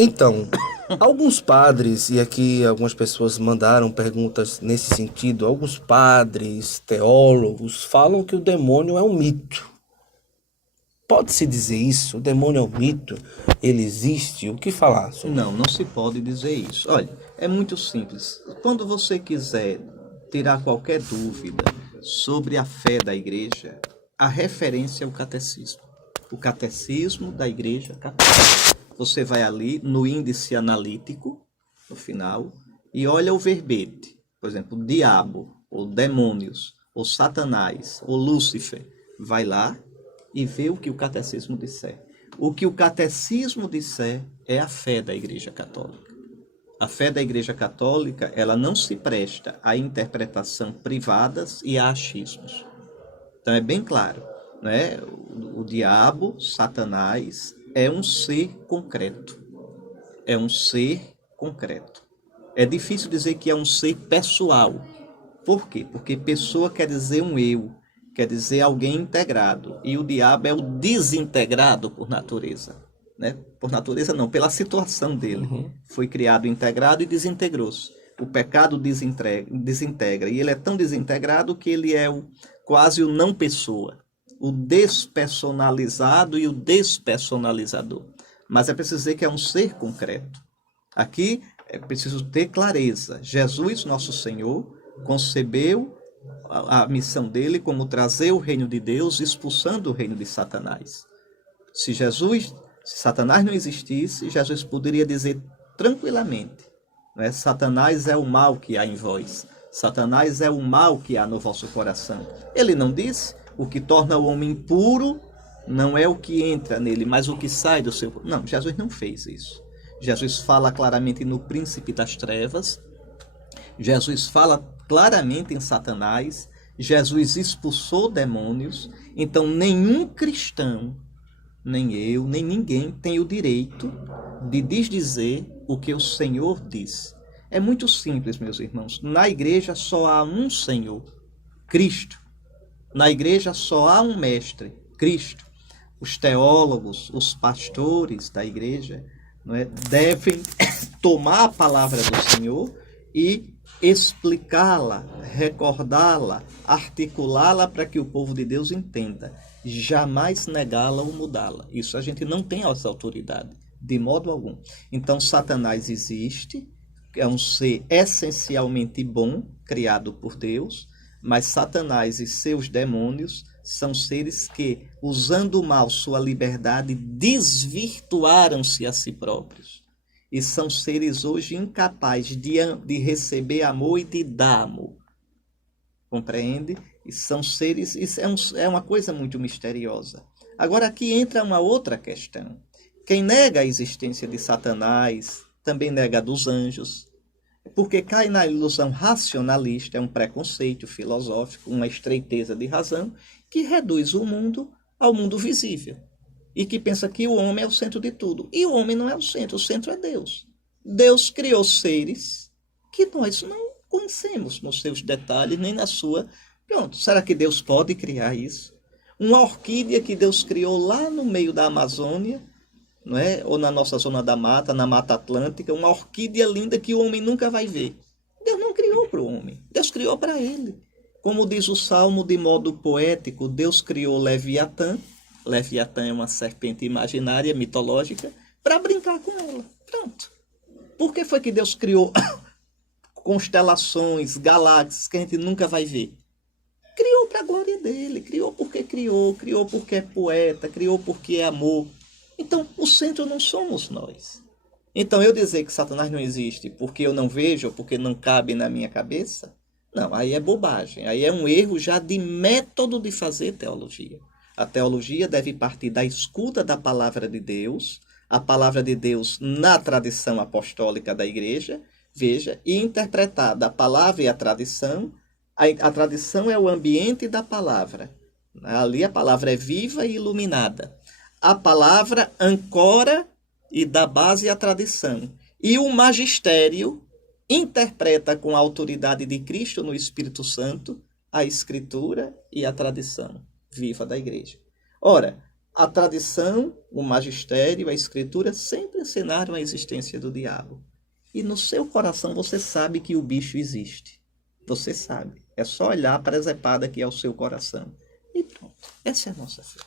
Então, alguns padres, e aqui algumas pessoas mandaram perguntas nesse sentido, alguns padres, teólogos, falam que o demônio é um mito. Pode-se dizer isso? O demônio é um mito? Ele existe? O que falar sobre Não, ele? não se pode dizer isso. Olha, é muito simples. Quando você quiser tirar qualquer dúvida sobre a fé da igreja, a referência é o catecismo. O catecismo da igreja católica. Você vai ali no índice analítico, no final, e olha o verbete. Por exemplo, diabo, ou demônios, ou satanás, ou Lúcifer. Vai lá e vê o que o catecismo disser. O que o catecismo disser é a fé da Igreja Católica. A fé da Igreja Católica, ela não se presta a interpretação privadas e a achismos. Então é bem claro, né? O diabo, Satanás, é um ser concreto. É um ser concreto. É difícil dizer que é um ser pessoal. Por quê? Porque pessoa quer dizer um eu, quer dizer alguém integrado. E o diabo é o desintegrado por natureza. Né? Por natureza não, pela situação dele. Foi criado integrado e desintegrou-se. O pecado desintegra. E ele é tão desintegrado que ele é quase o não pessoa. O despersonalizado e o despersonalizador. Mas é preciso dizer que é um ser concreto. Aqui é preciso ter clareza. Jesus, nosso Senhor, concebeu a missão dele como trazer o reino de Deus, expulsando o reino de Satanás. Se Satanás não existisse, Jesus poderia dizer tranquilamente, né? Satanás é o mal que há em vós. Satanás é o mal que há no vosso coração. Ele não disse: o que torna o homem impuro não é o que entra nele, mas o que sai do seu... Não, Jesus não fez isso. Jesus fala claramente no príncipe das trevas. Jesus fala claramente em Satanás. Jesus expulsou demônios. Então, nenhum cristão, nem eu, nem ninguém tem o direito de desdizer o que o Senhor diz. É muito simples, meus irmãos. Na igreja só há um Senhor, Cristo. Na igreja só há um mestre, Cristo. Os teólogos, os pastores da igreja, não é, devem tomar a palavra do Senhor e explicá-la, recordá-la, articulá-la para que o povo de Deus entenda. Jamais negá-la ou mudá-la. Isso a gente não tem essa autoridade, de modo algum. Então, Satanás existe, é um ser essencialmente bom, criado por Deus, mas Satanás e seus demônios são seres que, usando o mal, sua liberdade, desvirtuaram-se a si próprios. E são seres hoje incapazes de receber amor e de dar amor. Compreende? E são seres... Isso é uma coisa muito misteriosa. Agora aqui entra uma outra questão. Quem nega a existência de Satanás também nega a dos anjos, porque cai na ilusão racionalista, é um preconceito filosófico, uma estreiteza de razão, que reduz o mundo ao mundo visível. E que pensa que o homem é o centro de tudo. E o homem não é o centro é Deus. Deus criou seres que nós não conhecemos nos seus detalhes, nem na sua... Pronto, será que Deus pode criar isso? Uma orquídea que Deus criou lá no meio da Amazônia, não é? Ou na nossa zona da mata, na Mata Atlântica, uma orquídea linda que o homem nunca vai ver. Deus não criou para o homem, Deus criou para ele. Como diz o Salmo de modo poético, Deus criou Leviatã. Leviatã é uma serpente imaginária, mitológica, para brincar com ela. Pronto. Por que foi que Deus criou constelações, galáxias que a gente nunca vai ver? Criou para a glória dele, criou porque é poeta, criou porque é amor. Então, o centro não somos nós. Então, eu dizer que Satanás não existe porque eu não vejo, ou porque não cabe na minha cabeça, não, aí é bobagem. Aí é um erro já de método de fazer teologia. A teologia deve partir da escuta da palavra de Deus, a palavra de Deus na tradição apostólica da igreja, veja, e interpretar da palavra e a tradição. A tradição é o ambiente da palavra. Ali a palavra é viva e iluminada. A palavra ancora e dá base à tradição. E o magistério interpreta com a autoridade de Cristo no Espírito Santo a Escritura e a tradição viva da igreja. Ora, A tradição, o magistério, a escritura sempre ensinaram a existência do diabo. E no seu coração você sabe que o bicho existe. Você sabe. É só olhar para a presepada que é o seu coração. E pronto. Essa é a nossa fé.